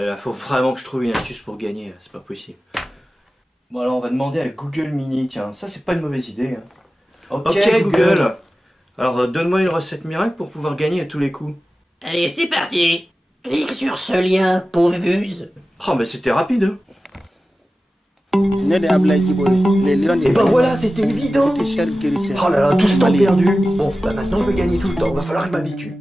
Là, faut vraiment que je trouve une astuce pour gagner, c'est pas possible. Bon alors on va demander à Google Mini, tiens, ça c'est pas une mauvaise idée. Hein. Ok Google. Alors donne-moi une recette miracle pour pouvoir gagner à tous les coups. Allez, c'est parti. Clique sur ce lien, pauvre buse. Oh mais c'était rapide hein. Et ben voilà, c'était évident. Oh là là, tout ce temps perdu. Bon, bah maintenant je vais gagner tout le temps, va falloir que je m'habitue.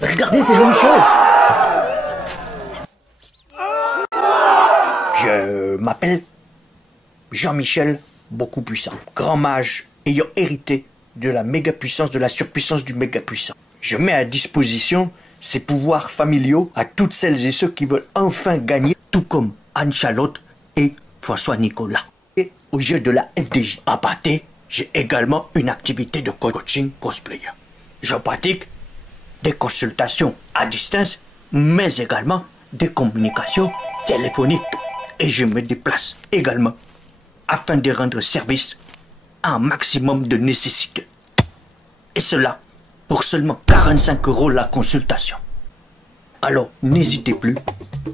Regardez ces Jean-Michel. Je m'appelle Jean-Michel beaucoup puissant, grand mage ayant hérité de la méga puissance, de la surpuissance du méga puissant. Je mets à disposition ces pouvoirs familiaux à toutes celles et ceux qui veulent enfin gagner, tout comme Anne-Charlotte et François Nicolas. Et au jeu de la FDJ à Pâté, j'ai également une activité de coaching cosplayer. Je pratique des consultations à distance, mais également des communications téléphoniques. Et je me déplace également afin de rendre service à un maximum de nécessité. Et cela pour seulement 45 € la consultation. Alors n'hésitez plus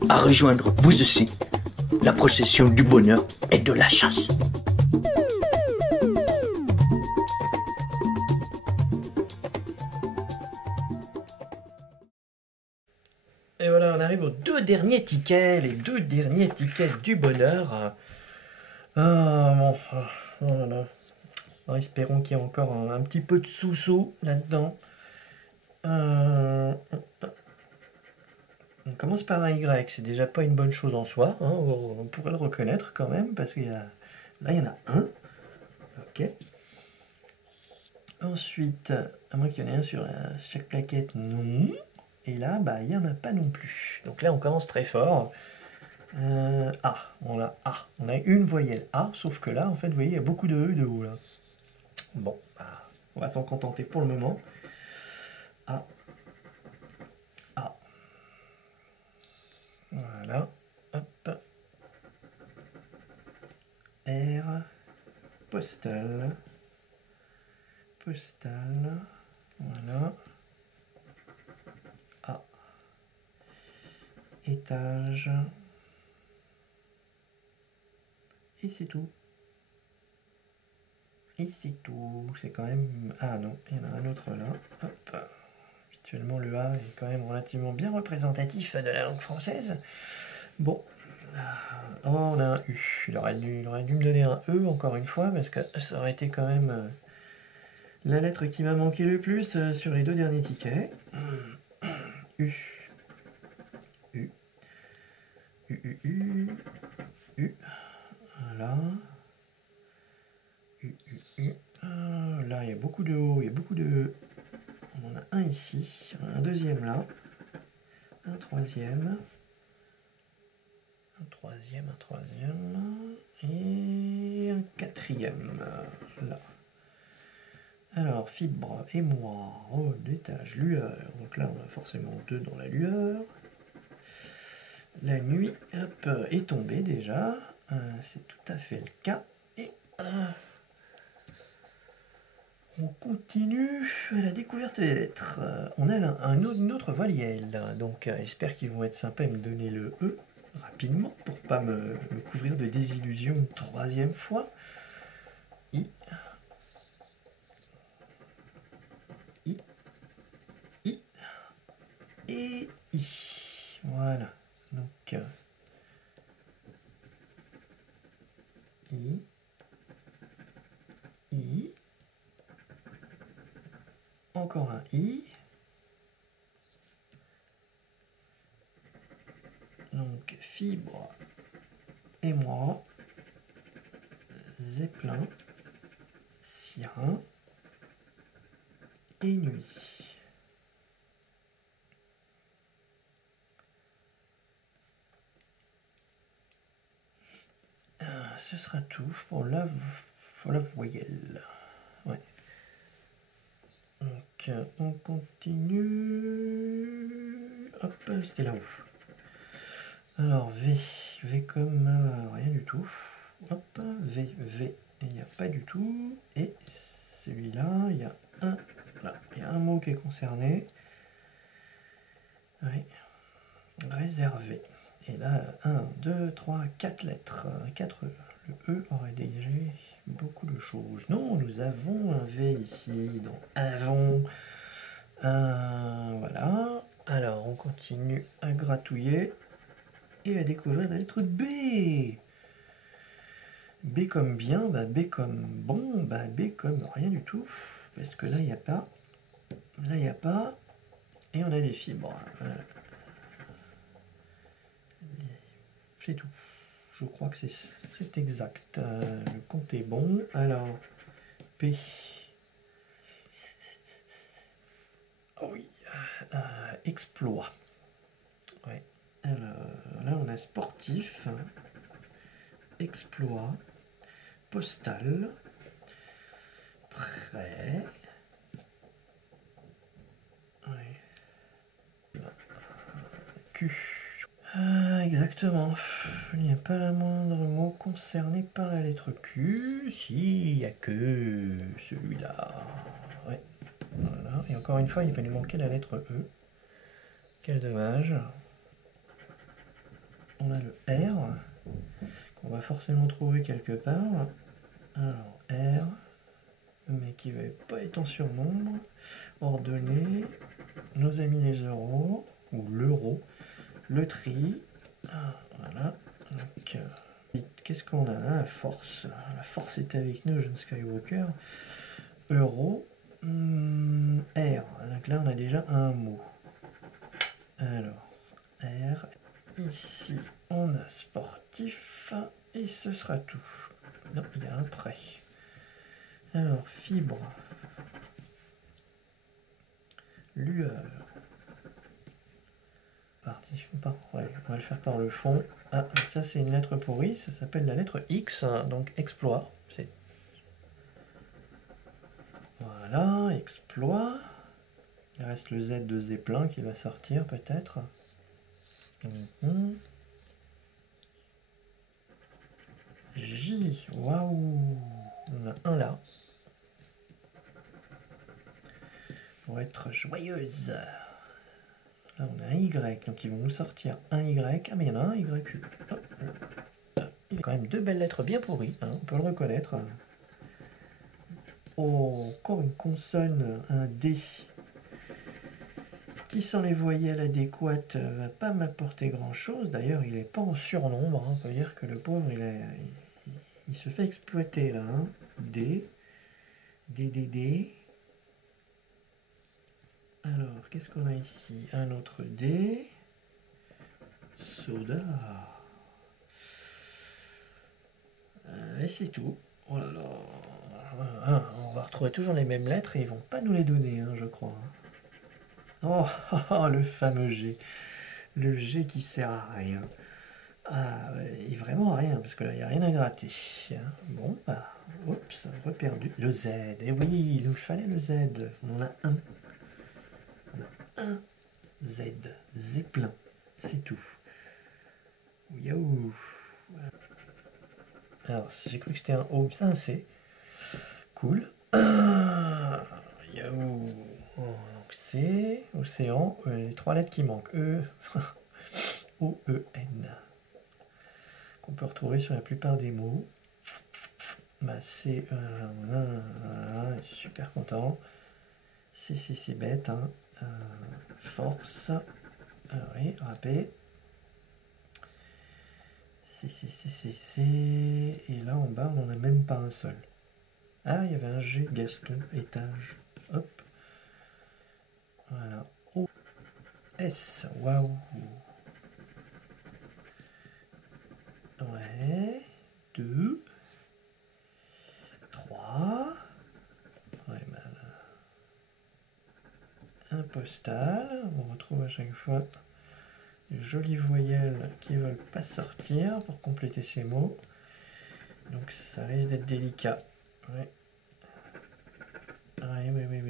à rejoindre vous aussi la procession du bonheur et de la chance. Et voilà, on arrive aux deux derniers tickets, les deux derniers tickets du bonheur. Ah bon, oh là là. Alors, espérons qu'il y ait encore un petit peu de sous-sous là-dedans. On commence par un Y, c'est déjà pas une bonne chose en soi, hein, on pourrait le reconnaître quand même, parce qu'il y a... Là il y en a un. Ok. Ensuite, à moins qu'il y en ait un sur chaque plaquette, non. Et là, bah, il n'y en a pas non plus. Donc là, on commence très fort. A, on a A. On a une voyelle A, sauf que là, en fait, vous voyez, il y a beaucoup de E et de O, là. Bon, bah, on va s'en contenter pour le moment. A. A. Voilà. Hop. R. Postal. Postal. Voilà. A. Étage. Et c'est tout. Et c'est tout. C'est quand même... Ah non, il y en a un autre là. Hop. Habituellement, le A est quand même relativement bien représentatif de la langue française. Bon. Oh, on a un U. Il aurait dû me donner un E encore une fois, parce que ça aurait été quand même la lettre qui m'a manqué le plus sur les deux derniers tickets. U. U. U, U, U. U. Voilà. U, U, U. Là, il y a beaucoup de O, il y a beaucoup de E. On en a un ici, un deuxième là, un troisième, et un quatrième là. Alors, fibre, émoi, rôle d'étage, lueur. Donc là, on a forcément deux dans la lueur. La nuit, hop, est tombée déjà. C'est tout à fait le cas. Et on continue à la découverte des lettres. On a une autre voyelle. Donc, j'espère qu'ils vont être sympas et me donner le E rapidement pour pas me couvrir de désillusion une troisième fois. I. I. I. Et I. Voilà. Donc, I. I. Encore un I. Donc, fibre, émoi, zeppelin, sirin et nuit. Ce sera tout pour la voyelle. Ouais. Donc, on continue. Hop, c'était là-haut. Alors V, V comme rien du tout. Hop, V, V, il n'y a pas du tout. Et celui-là, il y a un, là, il y a un mot qui est concerné. Oui, réservé. Et là, 1, 2, 3, 4 lettres. 4 E. Le E aurait dégagé beaucoup de choses. Non, nous avons un V ici, dans avons. Voilà. Alors, on continue à gratouiller et à découvrir la lettre B. B comme bien, bah B comme bon, bah B comme rien du tout. Parce que là, il n'y a pas. Là, il n'y a pas. Et on a des fibres. Voilà. C'est tout. Je crois que c'est exact. Le compte est bon. Alors, P. Oh oui. Exploit. Ouais. Alors, là, on a sportif. Exploit. Postal. Prêt. Ouais. Q. Exactement. Il n'y a pas la moindre mot concerné par la lettre Q. Si, il n'y a que celui-là. Ouais. Voilà. Et encore une fois, il va nous manquer la lettre E. Quel dommage. On a le R, qu'on va forcément trouver quelque part. Alors, R, mais qui ne va pas être en surnombre. Ordonnées, nos amis les euros, ou l'euro, le tri. Voilà. Donc, qu'est-ce qu'on a? La force. La force est avec nous, jeune Skywalker. Euro. R. Donc là, on a déjà un mot. Alors, R. Ici, on a sportif. Et ce sera tout. Non, il y a un prêt. Alors, fibre. Lueur. Ouais, on va le faire par le fond. Ah, ça c'est une lettre pourrie, ça s'appelle la lettre X, donc exploit. Voilà, exploit. Il reste le Z de Zeppelin qui va sortir peut-être. J, waouh. On a un là. Pour être joyeuse. Là, on a un Y, donc ils vont nous sortir un Y. Ah, mais il y en a un Y. Il y a quand même deux belles lettres bien pourries, hein, on peut le reconnaître. Oh, encore une consonne, un D. Qui sans les voyelles adéquates va pas m'apporter grand chose. D'ailleurs, il n'est pas en surnombre. Hein. On peut dire que le pauvre, il se fait exploiter là. Hein. D. D, D, D. Alors, qu'est-ce qu'on a ici? Un autre D. Soda. Et c'est tout. Oh là là. On va retrouver toujours les mêmes lettres et ils vont pas nous les donner, hein, je crois. Oh, le fameux G. Le G qui sert à rien. Ah, et vraiment à rien, parce que là, il n'y a rien à gratter. Bon, bah, oups, reperdu. Le Z. Eh oui, il nous fallait le Z. On en a un. On a un Z. Zeppelin. C'est tout. Yaou. Alors, j'ai cru que c'était un O, c'est un C. Cool. Yaou. Oh, donc C, océan, les trois lettres qui manquent. E, O, E, N. Qu'on peut retrouver sur la plupart des mots. Bah, C, super content. C'est bête. Hein. Force. Oui, râpé. C. Et là en bas, on n'en a même pas un seul. Ah, il y avait un G, Gaston, étage. Hop. Voilà. O. S. Waouh. Ouais. 2. 3. Ouais, bah, un postal. On retrouve à chaque fois de jolies voyelles qui ne veulent pas sortir pour compléter ces mots. Donc ça risque d'être délicat. Ouais.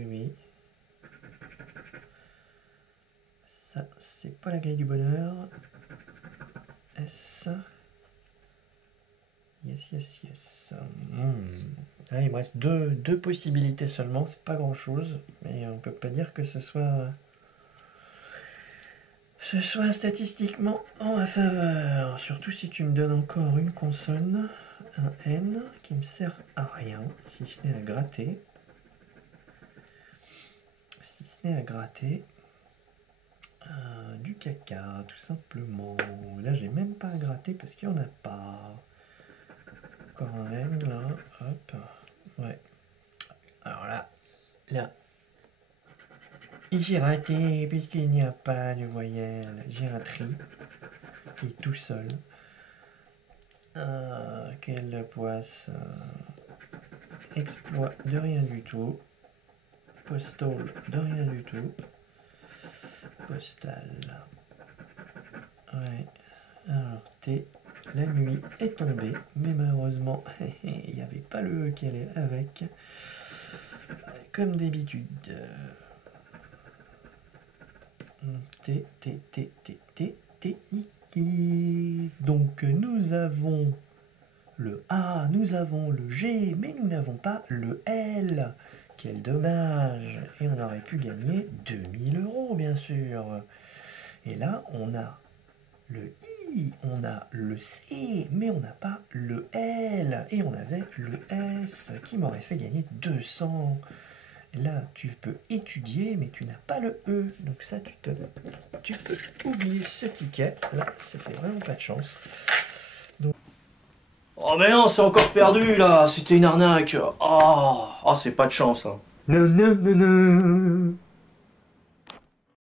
Oui. Ça, c'est pas la grille du bonheur. S. Yes, yes, yes. Ah, il me reste deux possibilités seulement, c'est pas grand chose, mais on peut pas dire que ce soit statistiquement en ma faveur. Surtout si tu me donnes encore une consonne, un N, qui me sert à rien, si ce n'est à gratter. Si ce n'est à gratter du caca, tout simplement. Là, j'ai même pas à gratter parce qu'il n'y en a pas. Encore un N, là, hop, ouais. Alors là, j'ai raté puisqu'il n'y a pas de voyelle. J'ai un tri qui est tout seul. Quelle poisse. Exploit de rien du tout. Postal de rien du tout. Postal. Ouais. Alors T. La nuit est tombée, mais malheureusement, il n'y avait pas le E qui allait avec. Comme d'habitude. T, T, T, T, T, T, I. Donc nous avons le A, nous avons le G, mais nous n'avons pas le L. Quel dommage. Et on aurait pu gagner 2000 €, bien sûr. Et là, on a le I, on a le C, mais on n'a pas le L. Et on avait le S qui m'aurait fait gagner 200. Là, tu peux étudier, mais tu n'as pas le E. Donc ça, tu peux oublier ce ticket. Là, ça fait vraiment pas de chance. Donc... Oh mais non, c'est encore perdu là, c'était une arnaque. Oh, c'est pas de chance. Hein. Non, non, non, non.